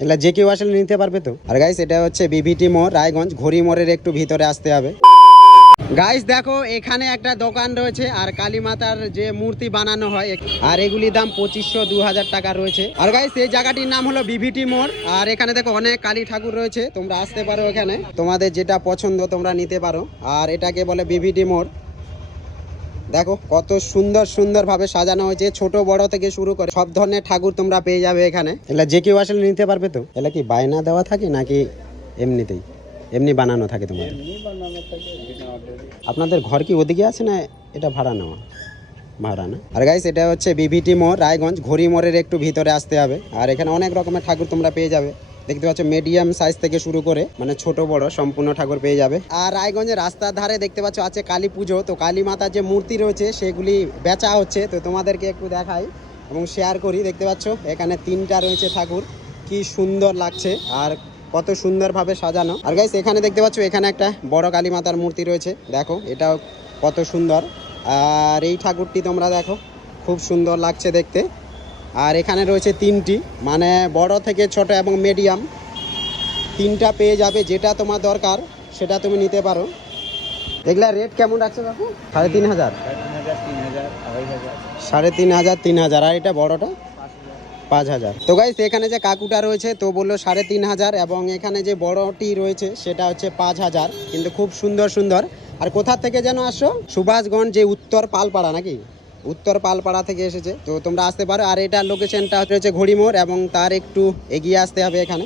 এগুলা যে কেউ আসলে নিতে পারবে তো। আর গাইস এটা হচ্ছে বিভিটি মোড়, রায়গঞ্জ ঘড়ি মোড়ের একটু ভিতরে আসতে হবে। গাইস দেখো এখানে একটা দোকান রয়েছে আর কালী মাতার যে মূর্তি বানানো হয়, আর এগুলি দাম 2500-2000 টাকা রয়েছে। আর গাইস এই জায়গাটির নাম হলো বিভিটি মোড়। আর এখানে দেখো অনেক কালী ঠাকুর রয়েছে, তোমরা আসতে পারো এখানে, তোমাদের যেটা পছন্দ তোমরা নিতে পারো। আর এটাকে বলে বিভিটি মোড়। দেখো কত সুন্দর সুন্দর ভাবে সাজানো হয়েছে, ছোট বড় থেকে শুরু করে সব ধরনের ঠাকুর তোমরা পেয়ে যাবে এখানে। এগুলা যে কেউ আসলে নিতে পারবে তো। এগুলা কি বায়না দেওয়া থাকে নাকি এমনিতেই এমনি বানানো থাকে তোমাদের? আপনাদের ঘর কি ওদিকে আছে না এটা ভাড়া নেওয়া? ভাড়া না। আর গাইস এটা হচ্ছে বিভিটি মোড়, রায়গঞ্জ ঘড়ি মোড়ের একটু ভিতরে আসতে হবে। আর এখানে অনেক রকমের ঠাকুর তোমরা পেয়ে যাবে, দেখতে পাচ্ছ মিডিয়াম সাইজ থেকে শুরু করে মানে ছোট বড় সম্পূর্ণ ঠাকুর পেয়ে যাবে। আর রায়গঞ্জের রাস্তার ধারে দেখতে পাচ্ছ আছে কালী পুজো, তো কালী মাতার যে মূর্তি রয়েছে সেগুলি বেচা হচ্ছে, তো তোমাদেরকে একটু দেখাই এবং শেয়ার করি। দেখতে পাচ্ছ এখানে 3টা রয়েছে ঠাকুর, কি সুন্দর লাগছে আর কত সুন্দরভাবে সাজানো। আর গাইস এখানে দেখতে পাচ্ছ এখানে একটা বড় কালী মাতার মূর্তি রয়েছে, দেখো এটাও কত সুন্দর। আর এই ঠাকুরটি তোমরা দেখো খুব সুন্দর লাগছে দেখতে। আর এখানে রয়েছে 3টি, মানে বড় থেকে ছোট এবং মিডিয়াম 3টা পেয়ে যাবে, যেটা তোমার দরকার সেটা তুমি নিতে পারো। এগুলা রেট কেমন রাখছে কাকু? 3500, 3500, 3000। আর এটা বড়টা 5000। তো গাইস এখানে যে কাকুটা রয়েছে তো বললো 3500, এবং এখানে যে বড়টি রয়েছে সেটা হচ্ছে 5000, কিন্তু খুব সুন্দর সুন্দর। আর কোথা থেকে যেন আসো? সুভাষগঞ্জ, যে উত্তর পালপাড়া নাকি? উত্তর পালপাড়া থেকে এসেছে, তো তোমরা আসতে পারো। আর এটার লোকেশনটা হচ্ছে ঘড়ি মোড় এবং তার একটু এগিয়ে আসতে হবে এখানে।